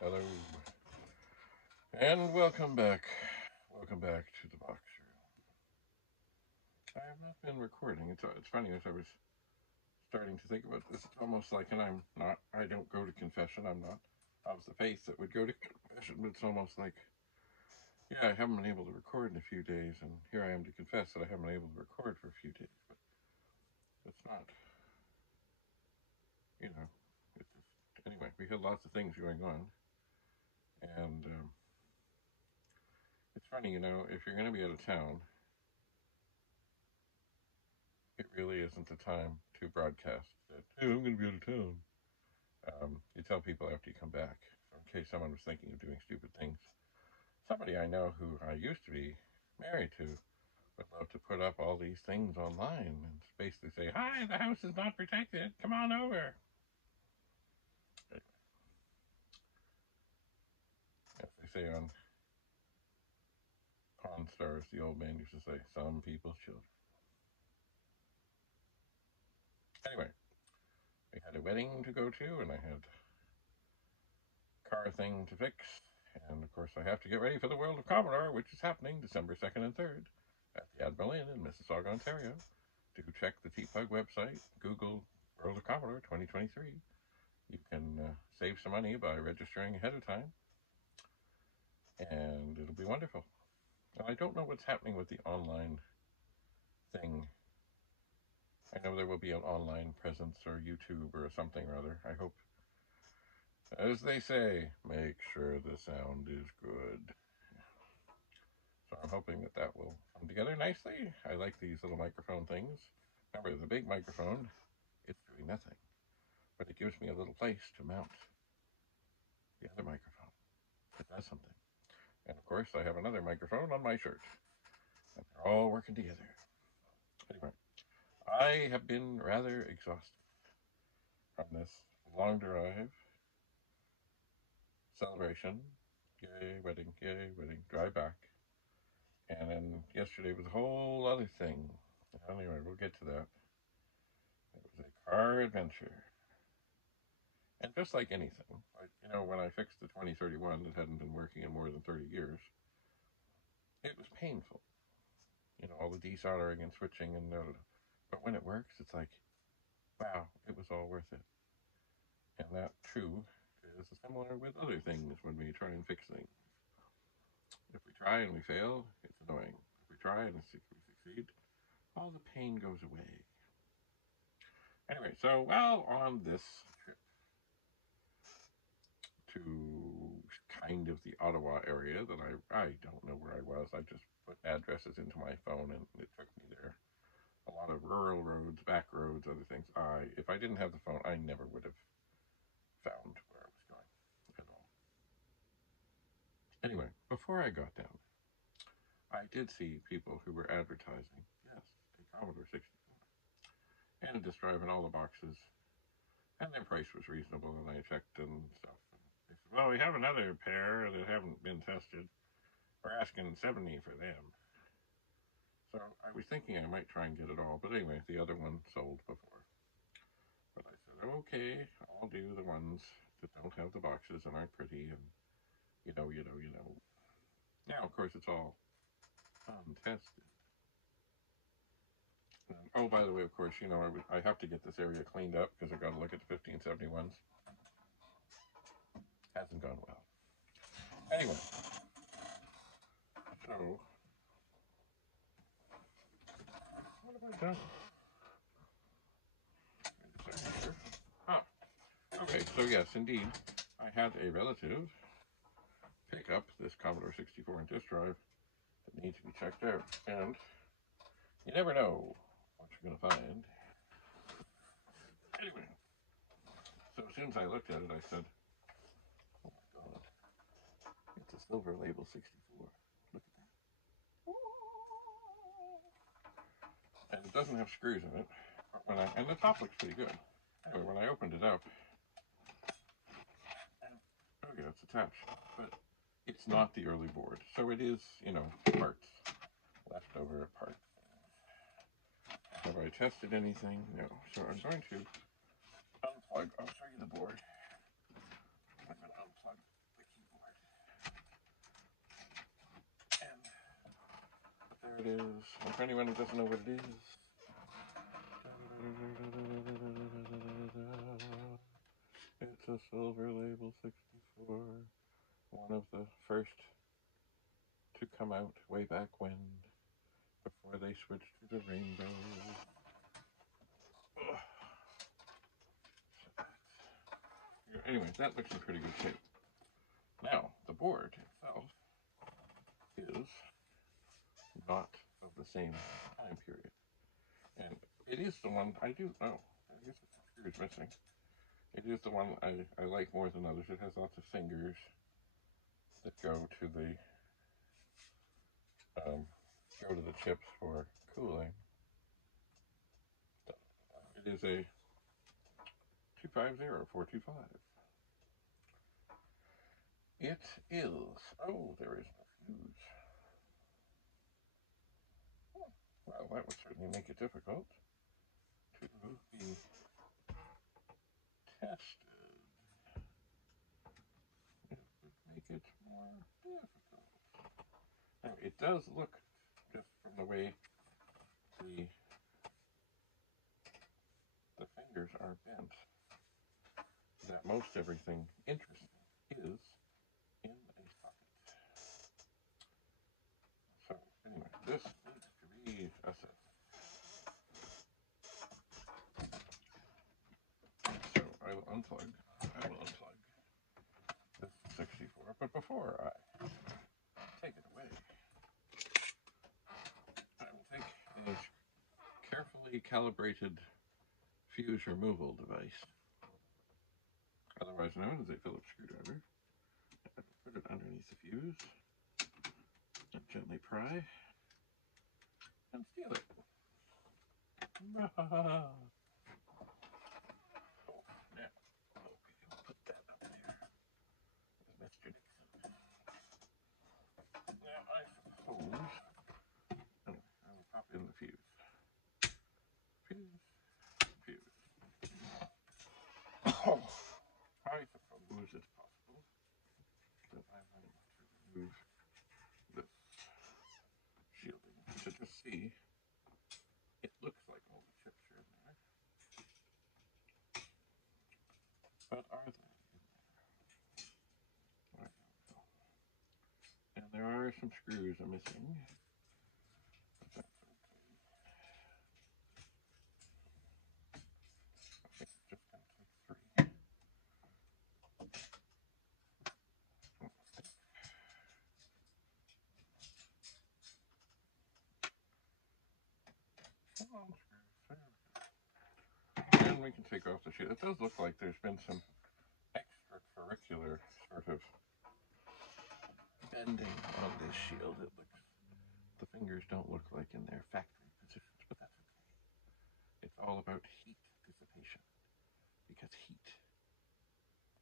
Hello, and welcome back. Welcome back to the box room. I have not been recording. It's funny, as I was starting to think about this, it's almost like, and I don't go to confession, I'm not of the faith that would go to confession, but it's almost like, yeah, I haven't been able to record in a few days, and here I am to confess that I haven't been able to record for a few days, but it's not, it's just, anyway, we had lots of things going on, and it's funny, if you're going to be out of town, it really isn't the time to broadcast that, hey, I'm going to be out of town. You tell people after you come back, in case someone was thinking of doing stupid things. Somebody I know who I used to be married to would love to put up all these things online and basically say, hi, the house is not protected, come on over. As they say on Pawn Stars, the old man used to say, some people's children. Anyway, we had a wedding to go to, and I had a car thing to fix, and of course I have to get ready for the World of Commodore, which is happening December 2nd and 3rd at the ADMIRAL Inn in Mississauga, Ontario. Do check the TPUG website, Google World of Commodore 2023. You can save some money by registering ahead of time, and it'll be wonderful. And I don't know what's happening with the online thing. I know there will be an online presence or YouTube or something or other. I hope, as they say, make sure the sound is good. So I'm hoping that will come together nicely. I like these little microphone things. Remember, the big microphone, it's doing nothing, but it gives me a little place to mount the other microphone. It does something. And of course, I have another microphone on my shirt. And they're all working together. Anyway, I have been rather exhausted from this long drive, celebration, yay, wedding, drive back. And then yesterday was a whole other thing. Anyway, we'll get to that. It was a car adventure. And just like anything, when I fixed the 2031 that hadn't been working in more than 30 years, it was painful. All the desoldering and switching and but when it works, it's like, wow, it was all worth it. And that, too, is similar with other things when we try and fix things. If we try and we fail, it's annoying. If we try and we succeed, all the pain goes away. Anyway, so while on this trip to kind of the Ottawa area that I don't know where I was, I just put addresses into my phone and it took me there. A lot of rural roads, back roads, other things. If I didn't have the phone, I never would have found where I was going at all. Anyway, before I got down, I did see people who were advertising, yes, a Commodore 64. And just driving all the boxes, and their price was reasonable, and I checked and stuff. And they said, well, we have another pair that haven't been tested. We're asking $70 for them. So I was thinking I might try and get it all, but anyway, the other one sold before. But I said, okay, I'll do the ones that don't have the boxes and aren't pretty, and you know. Now, of course, it's all untested. And, oh, by the way, of course, I have to get this area cleaned up because I got to look at the 1571s. Hasn't gone well. Anyway, so what have I done? Huh. Okay, so yes, indeed, I had a relative pick up this Commodore 64 and disk drive that needs to be checked out, and you never know what you're going to find. Anyway, so as soon as I looked at it, I said, oh my god, it's a silver label 64. Look at that. And it doesn't have screws in it, but and the top looks pretty good. Anyway, when I opened it up, okay, it's attached, but it's not the early board. So it is, parts, leftover parts. Have I tested anything? No. So I'm going to unplug, I'll show you the board. I'm going to unplug it is. And for anyone who doesn't know what it is, it's a Silver Label 64. One of the first to come out way back when, before they switched to the rainbow. Anyway, that looks in pretty good shape. Now, the board itself is not of the same time period. And it is the one I do, oh, I guess the screw is missing. It is the one I like more than others. It has lots of fingers that go to the chips for cooling. It is a 250425. It is, oh, there is no fuse. Well, that would certainly make it difficult to be tested. It would make it more difficult. Now, it does look, just from the way the fingers are bent, that most everything interesting is in a socket. So, anyway, this needs to be assessed. So, I will unplug this 64, but before I take it away, I will take a carefully calibrated fuse removal device, otherwise known as a Phillips screwdriver. I will put it underneath the fuse and gently pry and steal it. Oh, now, okay, I'll put that up there with Mr. Dixon. Now, I suppose, I will pop in the fuse. Fuse. Oh, I suppose it's possible that I might have to remove this shielding to just see. It looks like all the chips are in there, but are they in there? I don't know. And there are some screws I'm missing, but that's okay. I think it's just going to take 3. Come on, screws. And we can take off the shield. It does look like there's been some extracurricular sort of bending on this shield. It looks, the fingers don't look like in their factory positions, but that's okay. It's all about heat dissipation, because heat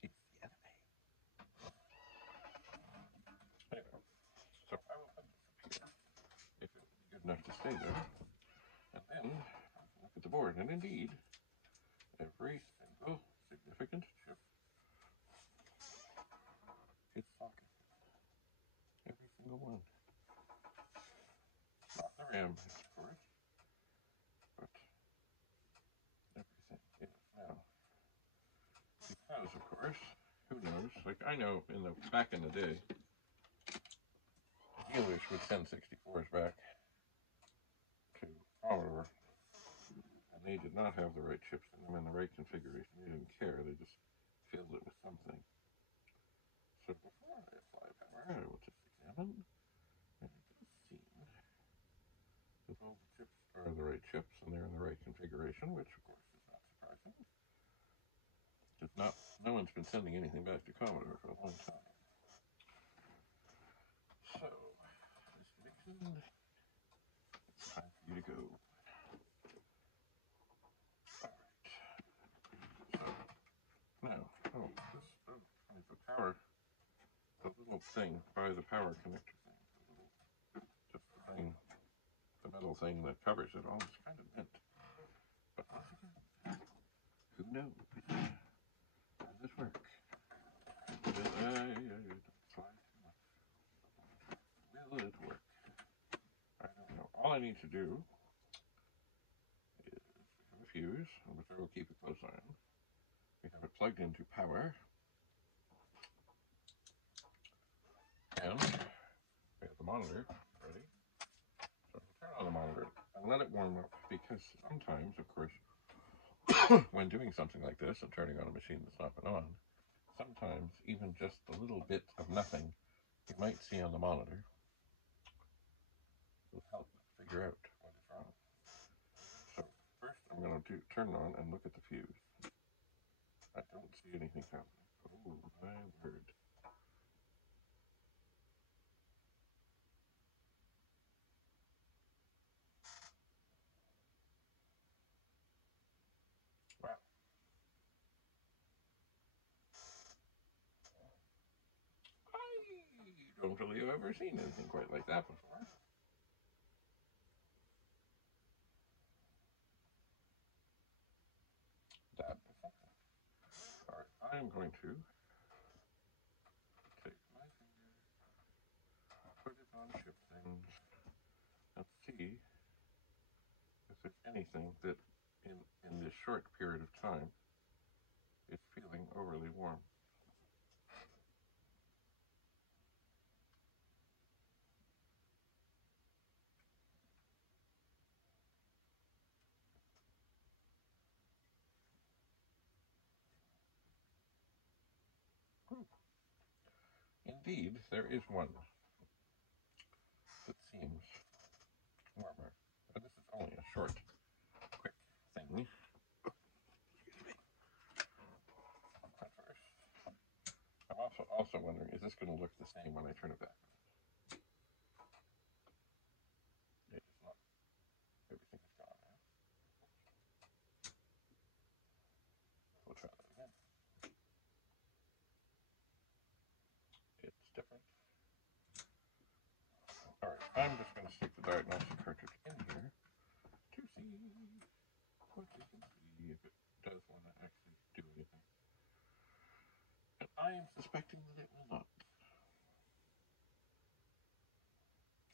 is the enemy. Anyway, so I will put this up here, if it would be good enough to stay there, and then look at the board, and indeed, every single significant chip is socketed. Every single one. Not the RAM, of course, but everything is. Now, because, of course, who knows? Like, I know back in the day, dealers would send 64s back to Commodore, and they did not have the right chips in them in the right configuration. They didn't care. They just filled it with something. So before I apply power, I will just examine, and it does seem that all the chips are the right chips, and they're in the right configuration, which, of course, is not surprising. No one's been sending anything back to Commodore for a long time. So, Mr. Dixon, it's time for you to go. Alright. So, now, the power, the little thing by the power connector thing, just the thing, the metal thing that covers it all is kind of bent. But once again, who knows? Will this work? Don't slide too much. Will it work? I don't know. I need to do is have a fuse, which I will keep a close eye on. We have it plugged into power, and we have the monitor ready. So we'll turn on the monitor and let it warm up, because sometimes, of course, when doing something like this and turning on a machine that's not been on, sometimes even just the little bit of nothing you might see on the monitor will help figure out what is wrong. So first I'm going to turn it on and look at the fuse. I don't see anything happening. Oh my word. Wow. I don't really have ever seen anything quite like that before. That is something. Alright, I'm going to take my finger, put it on ship things, and see if there's anything that in this short period of time is feeling overly warm. Indeed, there is one that seems warmer. And this is only a short, quick thing. Excuse me. At first, I'm also wondering, is this going to look the same when I turn it back? It is not. Everything is gone now. We'll try that again. It's different. Alright, I'm just going to stick the diagnostic cartridge in here to see what we can see, if it does want to actually do anything. And I am suspecting that it will not.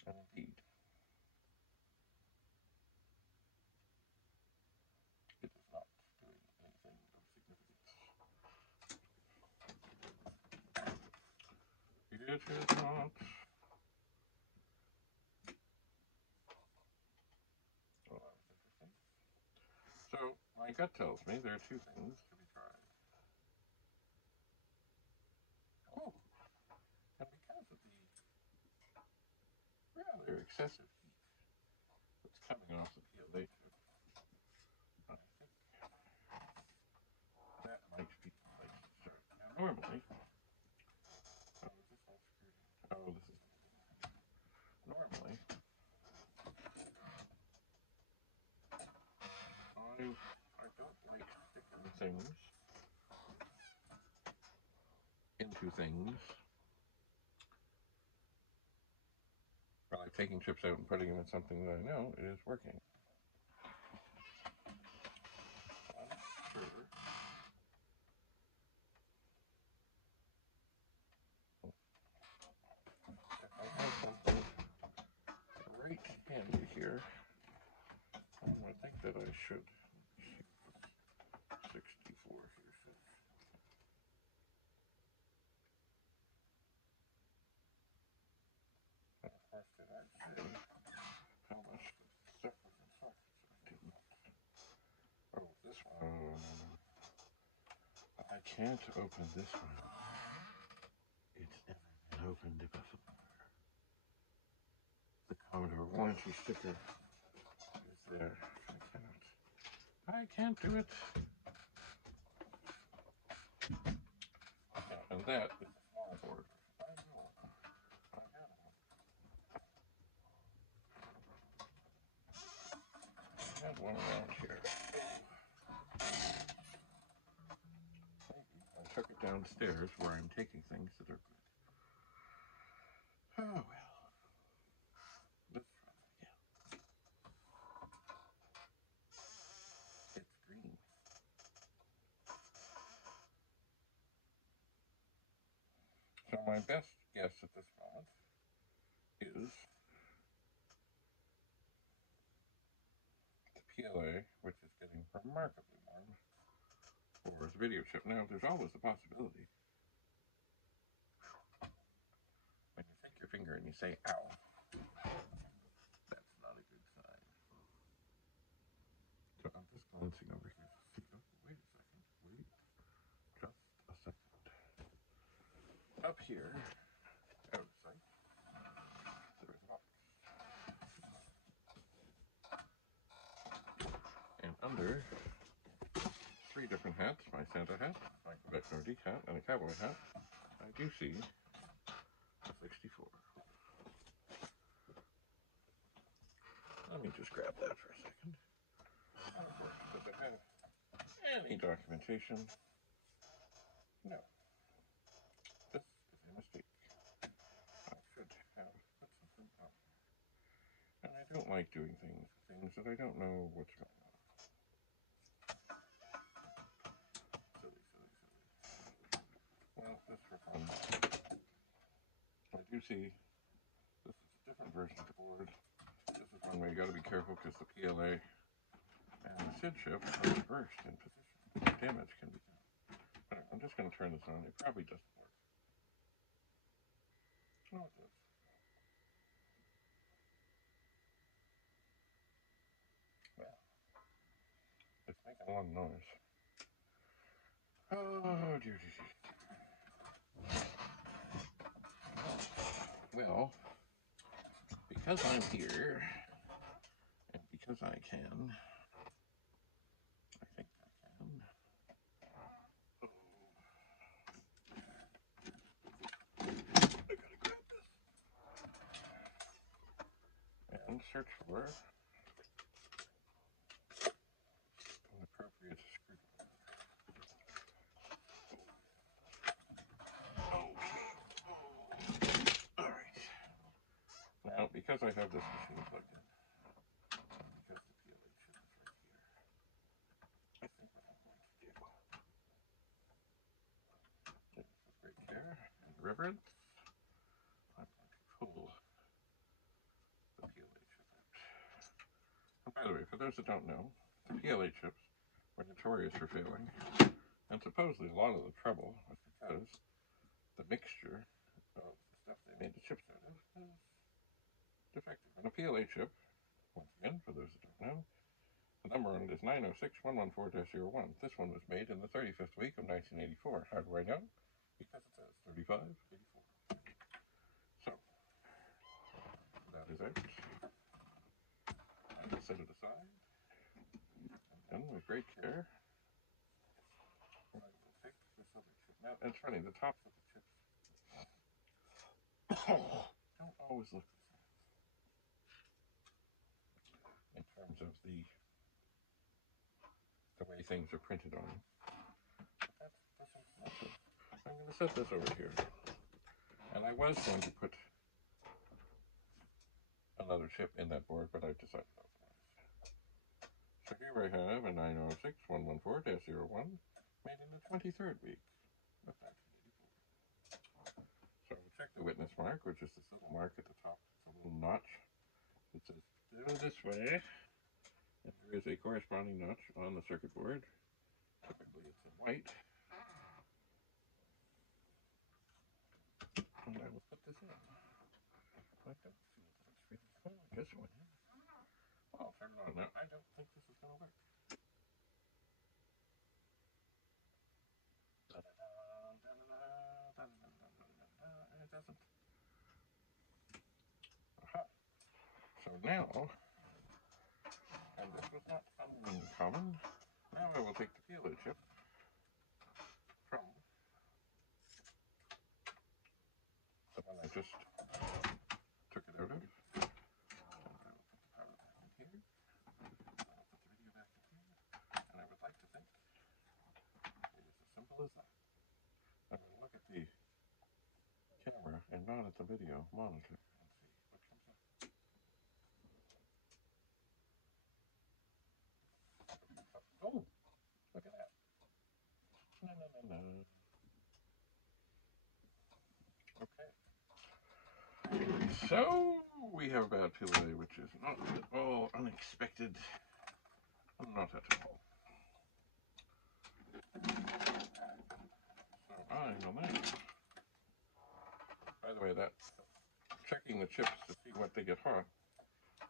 And indeed, it is not doing anything of significance. It is not. Well, that was interesting. So, my gut tells me there are two things to be tried. Oh, and because of the rather excessive heat that's coming off the PLA chip, I think that might be the place to start. Now, normally, oh, is this all screwed in? Oh, this is normally, I don't like sticking things into things. I like taking chips out and putting them in something that I know is working. I'm sure. If I have something right handy here, I think that I should. 64 here says. And of course, did I say how much stuff was inside? I did not. Oh, this one. I can't open this one. It's never been opened before. The Commodore warranty sticker is there. I can't do it. And that is a small board. I know. I have one. I had one around here. Maybe I took it downstairs where I'm taking things that are good. Oh well. Let's try it again. It's green. So my best guess at this moment is PLA, which is getting remarkably warm for the video chip. Now, there's always the possibility when you take your finger and you say, ow, that's not a good sign. So I'm just glancing over here to see, oh, wait a second, just a second. Up here, out of sight, there is a box. And under 3 different hats, my Santa hat, my Quebec Nordique hat, and a cowboy hat, I do see a 64. Let me just grab that for a second. And of course, does it have any documentation? No. This is a mistake. I should have put something up. And I don't like doing things that I don't know what's going on. Silly. Well, just for fun. I do see this is a different version of the board. This is one where you got to be careful because the PLA and the SID chip are reversed in position. Damage can be done. But I'm just going to turn this on. It probably doesn't work. No, it does. Well, it's making a lot of noise. Oh, dear. Well, because I'm here, and because I can, I think I can. I gotta grab this. And search for an appropriate screwdriver. Alright. Now, because I have this machine plugged in, because the PLA chip is right here, I think what I'm going to do is, with great care and reverence, I'm going to pull the PLA chip out. And by the way, for those that don't know, the PLA chips were notorious for failing, and supposedly a lot of the trouble was because the mixture of the stuff they made the chips out of was defective. And a PLA chip, once again, for those that don't know, the number on it is 906-114-01. This one was made in the 35th week of 1984. How do I know? Because it says 3584. So, that is out. I will set it aside. And with great care, I will take this other chip. Now, it's funny, the tops of the chips don't always look the same in terms of the way things are printed on them. I'm going to set this over here. And I was going to put another chip in that board, but I've decided otherwise. So here I have a 906-114-01 made in the 23rd week of 1984. So we'll check the witness mark, which is this little mark at the top. It's a little notch. It says, go this way. And there is a corresponding notch on the circuit board. Typically it's in white. And I will put this in. I don't feel that it's really cool. I guess it went in. Well, I'll turn it on now. I don't think this is going to work. And it doesn't. Aha. So now, and this was not uncommon, now I will take the PLA chip from the one I just took it out of. And I will put the power back in here. I will put the video back in here. And I would like to think it is as simple as that. I'm going to look at the camera and not at the video monitor and see what comes up. Oh, look at that. No. Okay. So we have a bad PLA, which is not at all unexpected. Not at all. So I will now, by the way, that checking the chips to see what they get hot,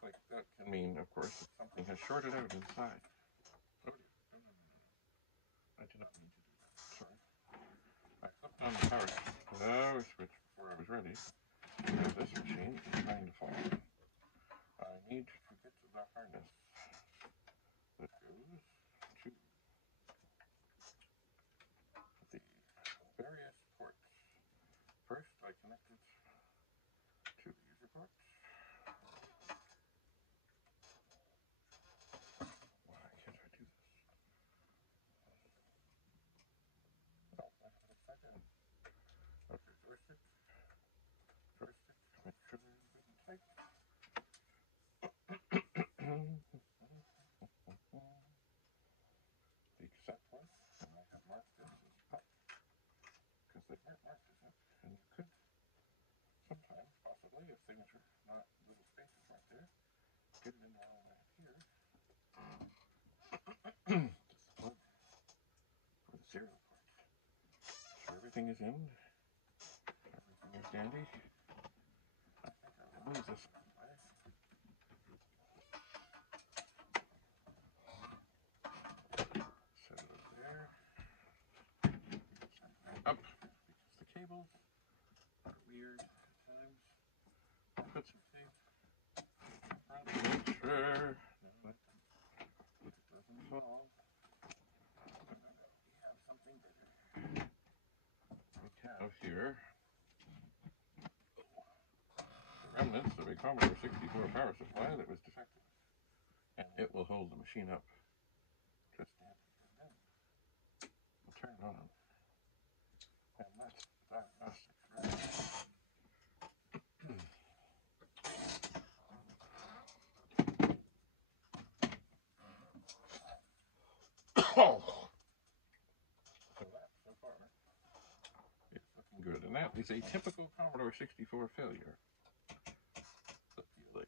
like that can mean, of course, that something has shorted out inside. Oh dear, no. I did not mean to do that, sorry. I flipped on the power switch before I was ready. Now this machine is trying to fall. I need to get to the harness that goes to the various ports. First, I connect it to the user port. Why can't I do this? Oh, I have a second. Okay, joystick. Make sure there's good and tight. The cassette one, and I have marked this as up, because they weren't marked as up, and you could sometimes, possibly, if things are not little spaces right there, get it in the wrong way here. This is the plug for the serial port. So everything is in, everything is dandy. I think I will move this one away. Set it over there. Up, because the cables are weird at times. I'll put some tape around to make sure that it doesn't fall. We have something better. We have here the remnants of a Commodore 64 power supply that was defective. And it will hold the machine up just dandy. And then we'll turn it on. And that's diagnostics, right? Oh! So that, so far, is looking good. And that is a typical Commodore 64 failure. The PLA.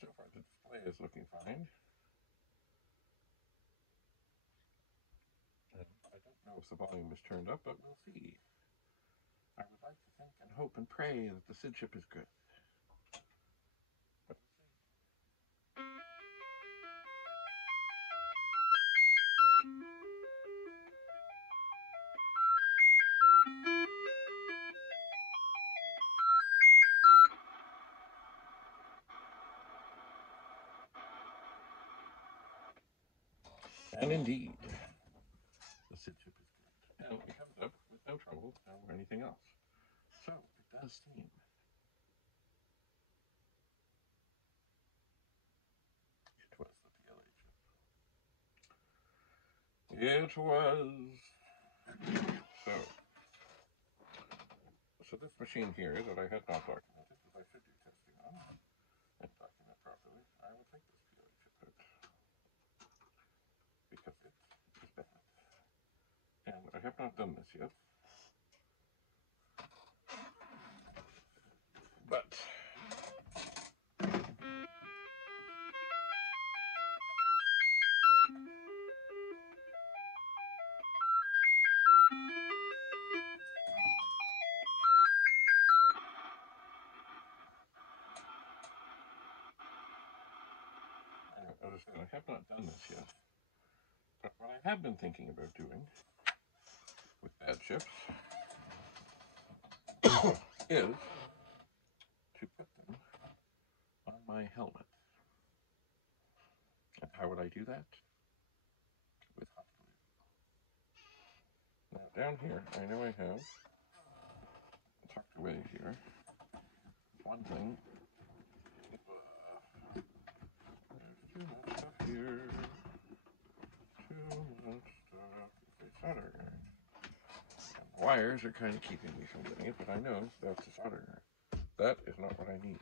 So far the display is looking fine. And I don't know if the volume is turned up, but we'll see. I would like to think and hope and pray that the SID chip is good. But and indeed, the SID chip is good. And it comes up with no trouble or anything else. So it does seem. It was the PLA chip. It was. So this machine here that I had not documented, as I should do testing on, and document properly, I will take this PLA chip out. Because it is bad. And I have not done this yet. But I have not done this yet. But what I have been thinking about doing with bad chips is to put them on my helmet. And how would I do that? With hot glue. Now down here, I know I have tucked away here one thing. There's too much stuff here. Too much stuff. It's a solder iron. And wires are kind of keeping me from doing it, but I know that's a solder iron. That is not what I need.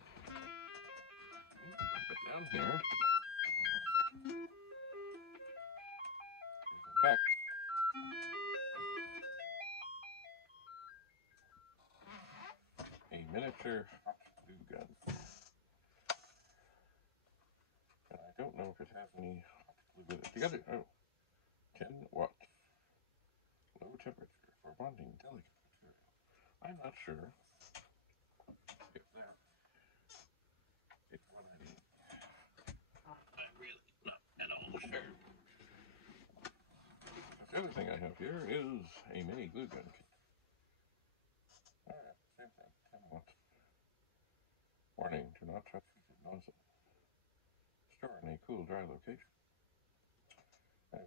But down here is in fact a miniature hot glue gun. know if it has any optically with it. The other, 10 watts. Low temperature for bonding delicate material. I'm not sure if that is what I need. I'm really not at all sure. The other thing I have here is a mini glue gun kit. Alright, same thing. 10 watts. Warning, do not touch heated nozzle. Store in a cool, dry location.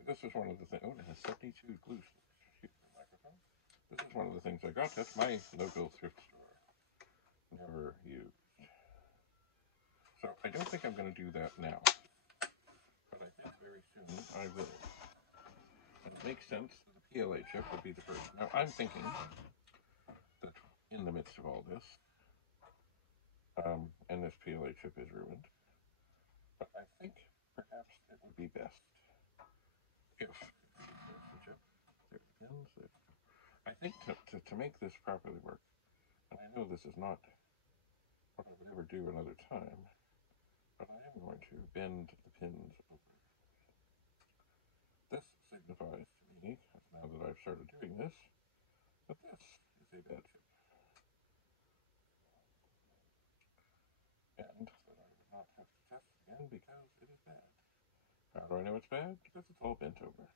This is one of the things. Oh, it has 72 glue sticks. Microphone. This is one of the things I got at my local thrift store. Never used. So I don't think I'm going to do that now. But I think very soon I will. And it makes sense that the PLA chip would be the first. Now I'm thinking that in the midst of all this, and this PLA chip is ruined, but I think perhaps it would be best if there's the chip, there it ends, there. I think to make this properly work, and I know this is not what I would ever do another time, but I am going to bend the pins over. This signifies to me, now that I've started doing this, that this is a bad chip. And that I would not have to test again because it is bad. How do I know it's bad? Because it's all bent over.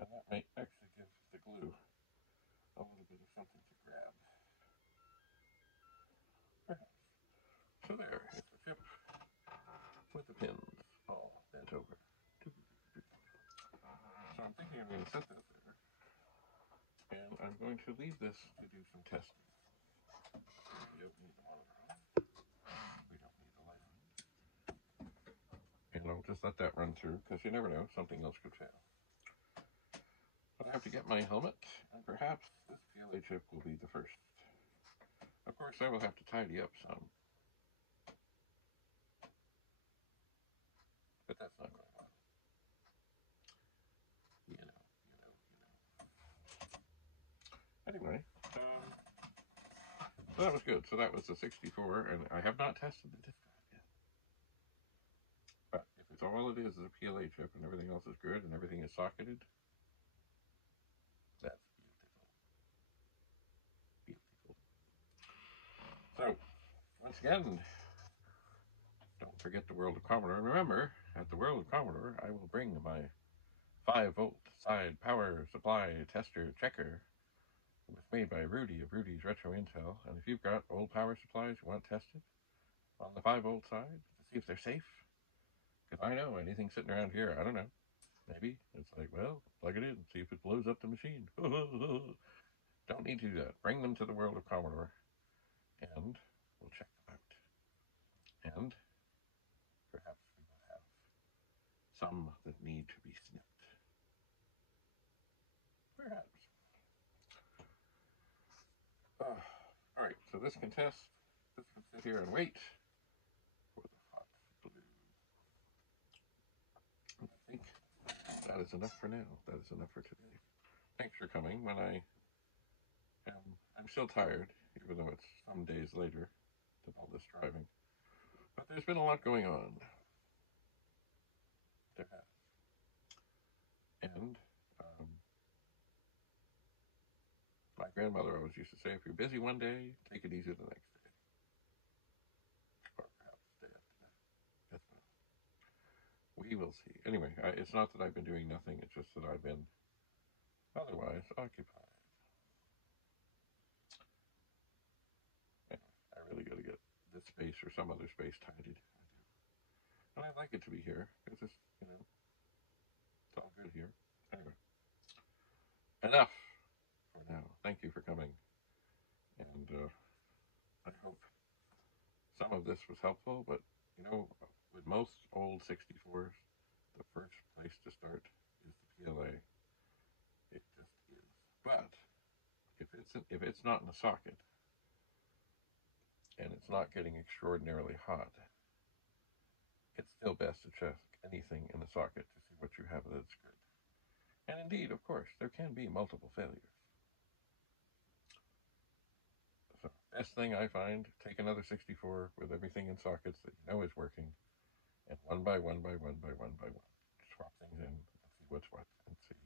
And that may actually give the glue a little bit of something to grab. Perhaps. So there, it's the chip with the pins all bent over. So I'm thinking I'm going to set that there. And I'm going to leave this to do some testing. We don't need the monitor on. We don't need the light on. And I'll just let that run through, because you never know, something else could fail. But I have to get my helmet, and perhaps this PLA chip will be the first. Of course, I will have to tidy up some. But that's not going on. You know. Anyway, so that was good. So that was the 64, and I have not tested the disk drive yet. But if it's all it is a PLA chip, and everything else is good, and everything is socketed, that's beautiful. So, once again, don't forget the World of Commodore. Remember, at the World of Commodore, I will bring my 5-volt side power supply tester checker. It was made by Rudy of Rudy's Retro Intel. And if you've got old power supplies you want tested on the 5-volt side to see if they're safe, because I know anything sitting around here, I don't know. Maybe it's like, well, plug it in, see if it blows up the machine. Don't need to do that. Bring them to the World of Commodore, and we'll check them out. And perhaps we will have some that need to be snipped. Perhaps. Alright, so this can test. This can sit here and wait for the hot glue. And I think that is enough for now. That is enough for today. Thanks for coming. I'm still tired, even though it's some days later than all this driving. But there's been a lot going on. There has. And my grandmother always used to say, if you're busy one day, take it easy the next day. Or perhaps day after that. That's fine. We will see. Anyway, it's not that I've been doing nothing, it's just that I've been otherwise occupied. Anyway, I really got to get this space or some other space tidied. And I like it to be here, because it's, it's all good here. Anyway, enough for now. Thank you for coming. And I hope some of this was helpful, but, with most old 64s, the first place to start is the PLA. It just is. But if it's not in the socket, and it's not getting extraordinarily hot, it's still best to check anything in the socket to see what you have that's good. And indeed, of course, there can be multiple failures. So Best thing I find, take another 64 with everything in sockets that you know is working, and one by one by one by one by one, swap things in and see what's what, and see,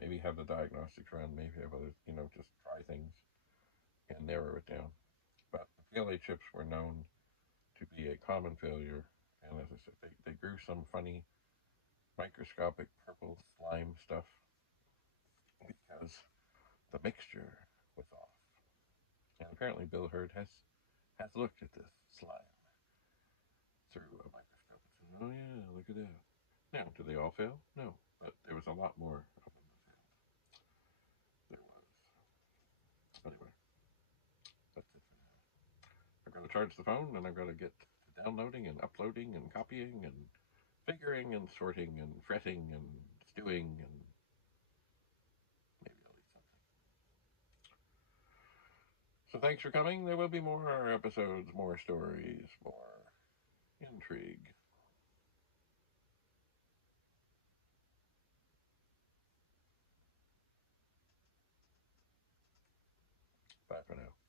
maybe have the diagnostics run, maybe have others, just try things and narrow it down. But the PLA chips were known to be a common failure, and as I said, they grew some funny microscopic purple slime stuff because the mixture was off. And apparently Bill Hurd has looked at this slime through a microscope and said, oh yeah, look at that. Now, do they all fail? No, but there was a lot more of them that failed. There was. Anyway, that's it for now. I've got to charge the phone, and I've got to get to downloading and uploading and copying and figuring and sorting and fretting and stewing, and maybe I'll eat something. So thanks for coming. There will be more episodes, more stories, more intrigue. Bye for now.